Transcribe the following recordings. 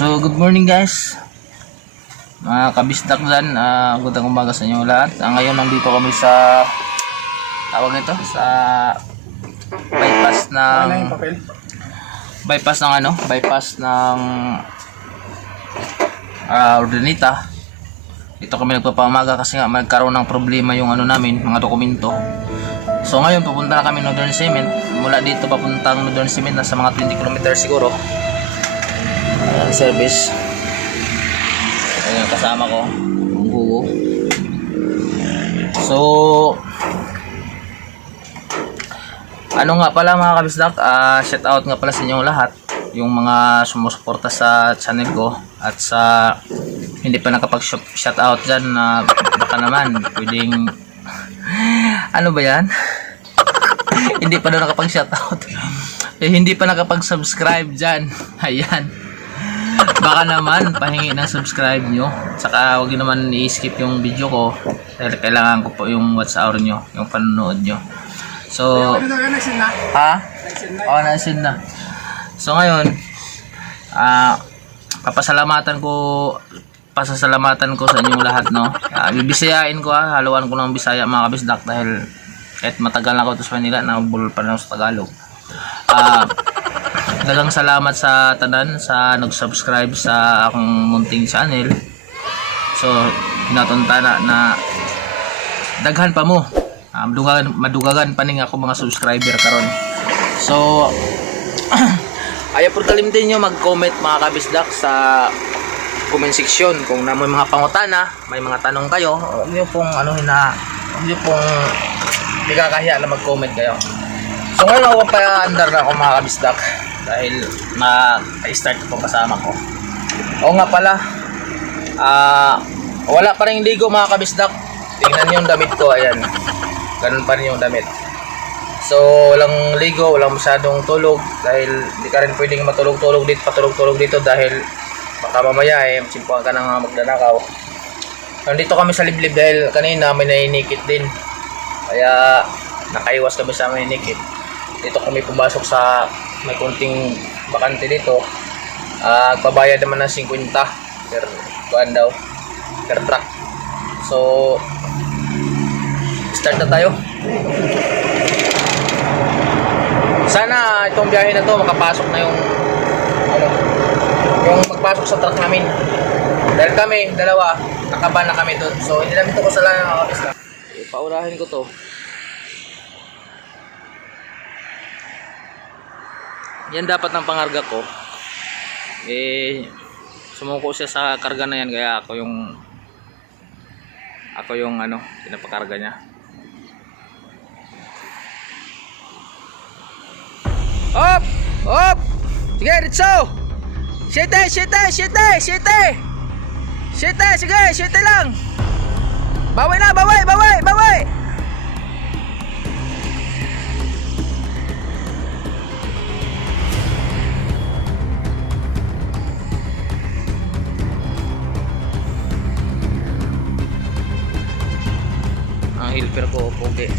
So good morning guys, mga kabisdak dyan. Magandang umaga sa inyo lahat. Ngayon nandito kami sa tawag nito, sa bypass ng Urdaneta. Dito kami nagpapamaga kasi nga magkaroon ng problema yung namin, mga dokumento. So ngayon pupunta na kami Northern Cement. Mula dito papuntang Northern Cement nasa mga 20 km siguro. Service. Ayan, kasama ko ang buo. So ano nga pala mga kabisdak, shout out nga pala sa inyo lahat, yung mga sumusuporta sa channel ko at sa hindi pa nakapag shout out dyan na baka naman pwedeng ano ba yan hindi pa daw nakapag shout out hindi pa nakapag subscribe dyan, ayan, baka naman pahingi ng subscribe nyo, saka huwag nyo naman i-skip yung video ko dahil kailangan ko po yung watch hour nyo, yung panonood nyo. So naisin na. So ngayon pasasalamatan ko sa inyong lahat, no. Bibisayain ko, haluan ko ng Bisaya mga kabisdak dahil kahit matagal na ako ito sa Manila, nabulol pa na ako sa Tagalog. Dagang salamat sa tanan sa nag-subscribe sa akong munting channel. So hinatunta na daghan pa mo, madugagan pa ning ako mga subscriber karon. So ayaw po kalimtin nyo mag-comment mga kabisdak sa comment section kung na may mga pangutana, may mga tanong kayo, huwag nyo pong huwag nyo pong ikakahiya na mag-comment kayo. So ngayon ako pa andar na ako mga kabisdak dahil ma-start ko pong kasama ko. Oo nga pala, wala pa rin ligo mga kabisdak. Tingnan yung damit ko, ayan, ganun pa rin yung damit. So walang ligo, walang masyadong tulog dahil hindi ka rin pwedeng patulog-tulog dito dahil baka mamaya simpuhan ka ng magdanakaw. Nandito kami sa liblib dahil kanina may nainikit din, kaya nakaiwas kami sa nainikit. Dito kami pumasok sa may kunting bakante dito. Pabayad naman ng 50 per kuan daw, per truck. So start na tayo. Sana itong biyahe na to makapasok na yung magpasok sa truck namin. Dahil kami dalawa nakaban na kami doon. So hindi namin ito kasalanan mga kabisdak. Paurahin ko to. Yan dapat ng pangarga ko. Sumuko siya sa karga na yan, kaya ako yung pinapakarga niya. Hop! Hop! Sige, ritso! Siyete! Sige, siyete lang! Bawi na! Bawi! Ang helper ko, pogi.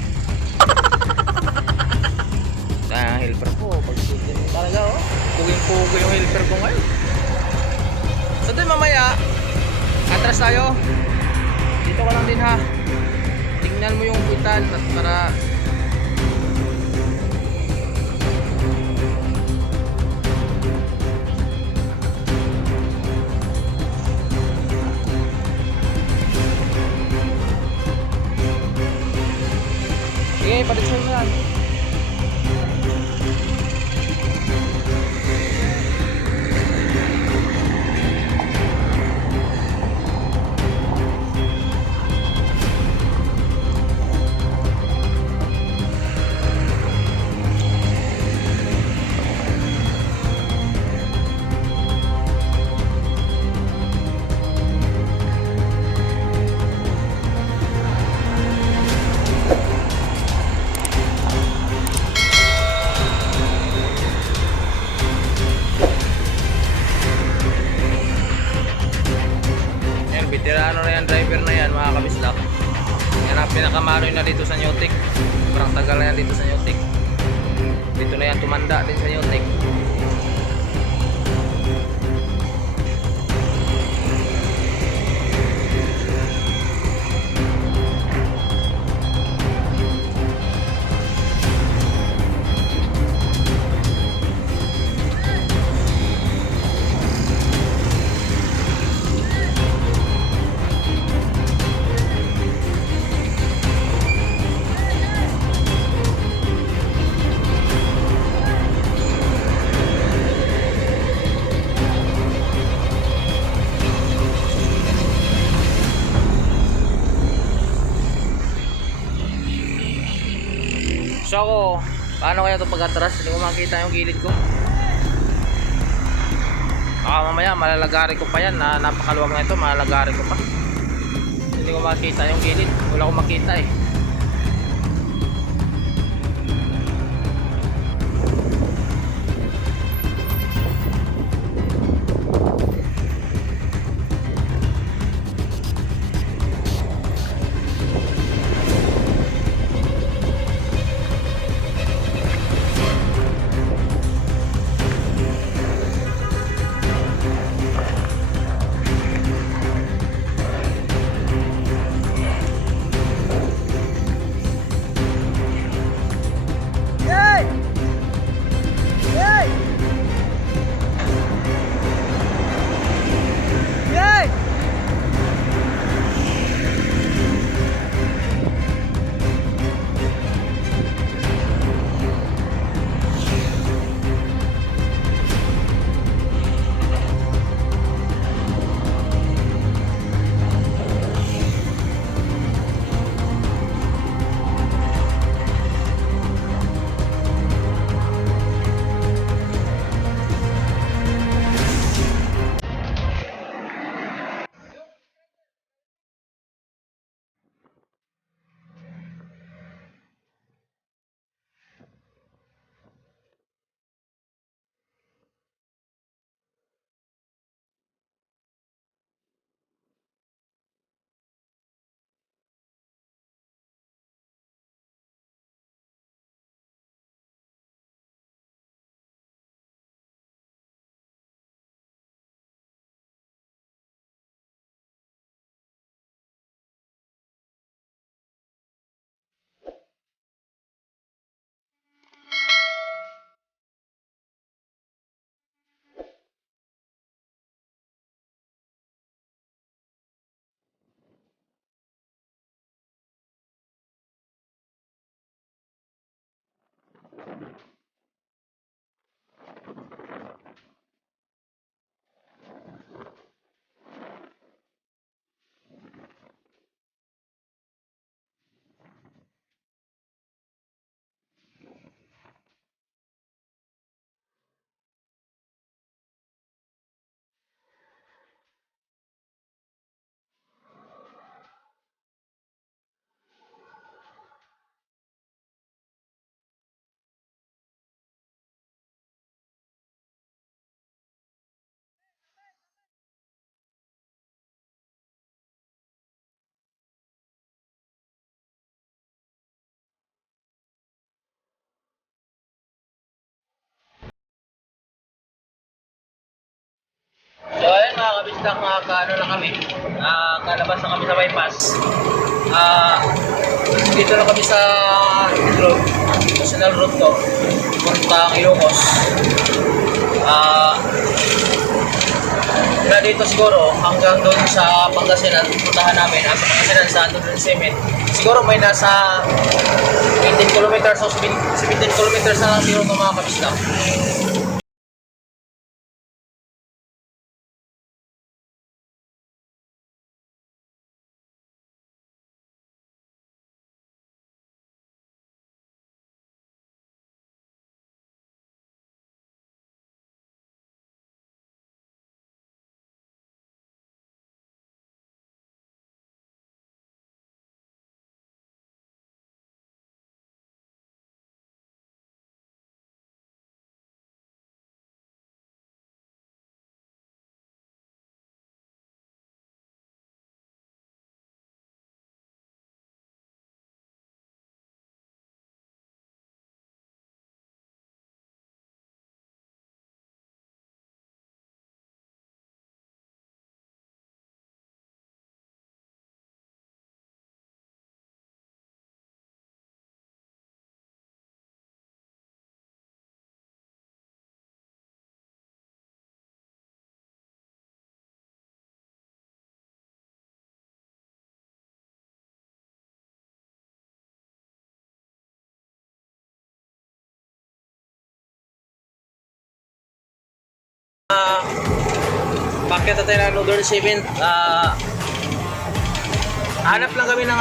Ang helper ko, pag-sutin talaga, oh. Puging-pugi yung helper ko ngayon. So doon mamaya, atras tayo. Dito ka lang din ha. Tingnan mo yung kuitan at para sige, paditso mo yan. Veterano na yan, driver na yan mga kabisdak. Yan ang pinakamaroy na dito sa Newtek. Sobrang tagal na yan dito sa Newtek. Dito na yan tumanda din sa Newtek. So ako, paano kaya ito pag-atras? Hindi ko makita yung gilid ko. Mamaya malalagari ko pa yan, na napakaluwag na ito, malalagari ko pa. Hindi ko makita yung gilid, wala akong makita eh. So ayun mga kabisdak, ano lang kami, kalabas na kami sa bypass. Dito na kami sa road, national road to, puntang Ilocos. Na dito siguro hanggang doon sa Pangasinan, puntahan namin, sa Pangasinan sa Andon Cement. Siguro may nasa 18 kilometers o 17 kilometers na lang siguro mga kabisdak. Bakit tayo ng Northern Cement? Hanap lang kami ng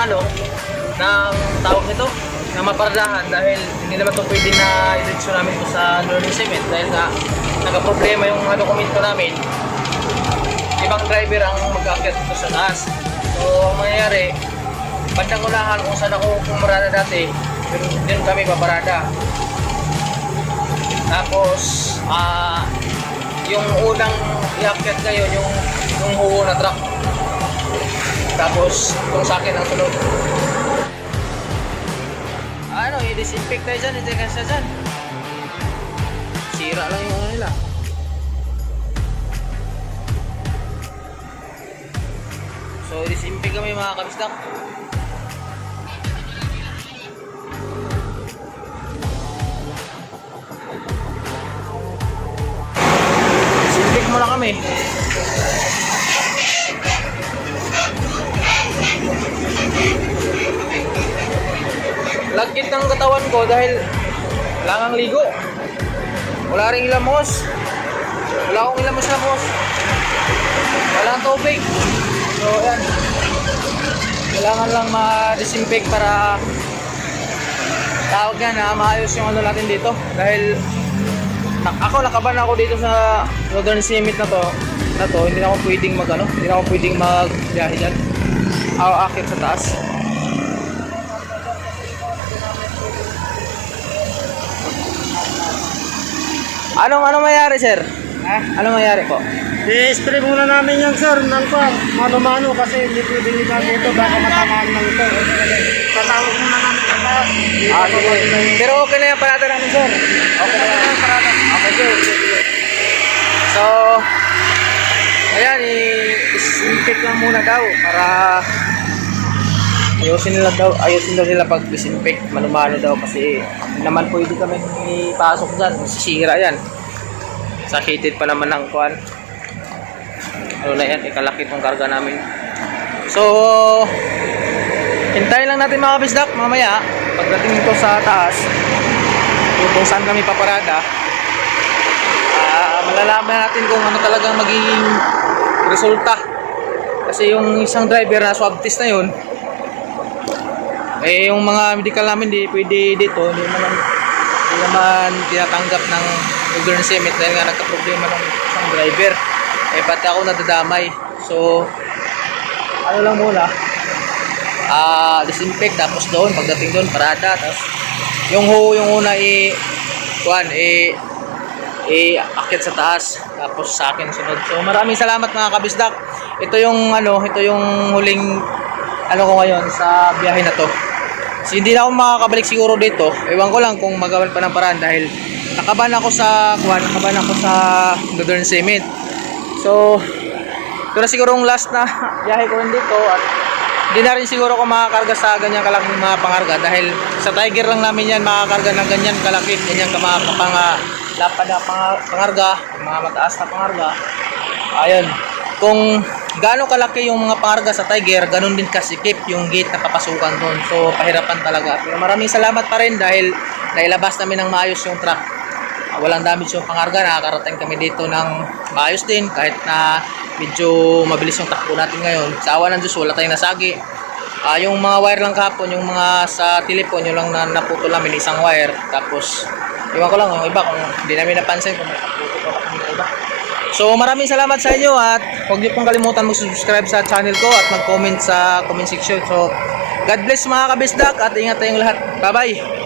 ng tawag nito na maparadahan dahil hindi naman ito pwede na i-diretso namin ito sa learning cement dahil nga nagka-problema yung mga dokumento namin. Ibang driver ang mag-aakyat dito sa taas. So ang mangyayari, bandang unahan kung saan ako pumarada dati, din kami paparada. Tapos yung unang i-aakyat ngayon yung huwo na truck. Tapos kung sa akin ang sunod. Ano, i-disinfect tayo dyan, i-check siya dyan. Sira lang yung nila. So, i-disinfect kami mga kabisdak. Disinfect muna kami. Lagkit ng katawan ko dahil wala kang ligo. Wala ring ilamos. Wala akong ilamos-lamos. Wala kang tubig. So, ayan. Kailangan lang ma-disinfect para tawag yan na maayos yung ano natin dito. Dahil ako nakaban ako dito sa Northern Cement na to. Hindi na ako pwedeng hindi na ako pwedeng magbiyahe dyan. Ako akit sa taas. Anong mayari, sir? Anong mayari po? I-spray muna namin yan, sir, ng mano-mano kasi hindi pwede nito dito, baka matamaan ng ito. Tatawag muna namin sa taas. Sige. Pero okay na yung parada namin, sir. Okay na yung parada. Okay, sir. So, ayan, i-disinfect lang muna daw para ayusin daw nila pag disinfect mano-mano daw kasi naman pwede kami ipasok dyan, masisira yan. Sakitin pa naman ng kuan. Ano na yan, ikalaki itong karga namin. So, hintayin lang natin mga kabisdak mamaya pagdating ito sa taas kung saan kami paparada. Malalaman natin kung ano talagang magiging resulta kasi yung isang driver na swab test na yun yung mga medical namin di pwede dito, hindi naman tinatanggap ng Northern Cement dahil nga nagka-problema ng isang driver. Pati ako nadadamay. So, ano lang muna, disinfect tapos doon, pagdating doon, parada. Tapos, yung una akit sa taas. Tapos sa akin sunod. So, maraming salamat mga kabisdak. Ito yung huling ko ngayon sa biyahe na to. So, hindi na ako makakabalik siguro dito. Ewan ko lang kung magawan pa ng paraan dahil nakaban ako sa Northern Cement. So, ito na siguro yung last na biyahe ko rin dito at hindi na rin siguro ako makakarga sa ganyan kalaking mga pangarga dahil sa Tiger lang namin yan makakarga ng ganyan kalaki, ganyan lapad na pangarga, mga mataas na pangarga. Ayun. Kung gaano kalaki yung mga pangarga sa Tiger, ganun din kasikip yung gate na papasukan doon. So, pahirapan talaga. Pero maraming salamat pa rin dahil nailabas namin ng maayos yung truck. Walang damage yung pangarga. Nakakarating kami dito ng maayos din kahit na medyo mabilis yung takbo natin ngayon. Sa awa ng Diyos, wala tayong nasagi. Yung mga wire lang kahapon, yung mga sa telepon, yung lang na naputol namin isang wire. Tapos, iwan ko lang yung iba kung hindi namin napansin kung may naputol pa kami ng iba. So maraming salamat sa inyo at huwag niyo pong kalimutan mag-subscribe sa channel ko at mag-comment sa comment section. So God bless mga kabisdak at ingat tayong lahat. Bye bye!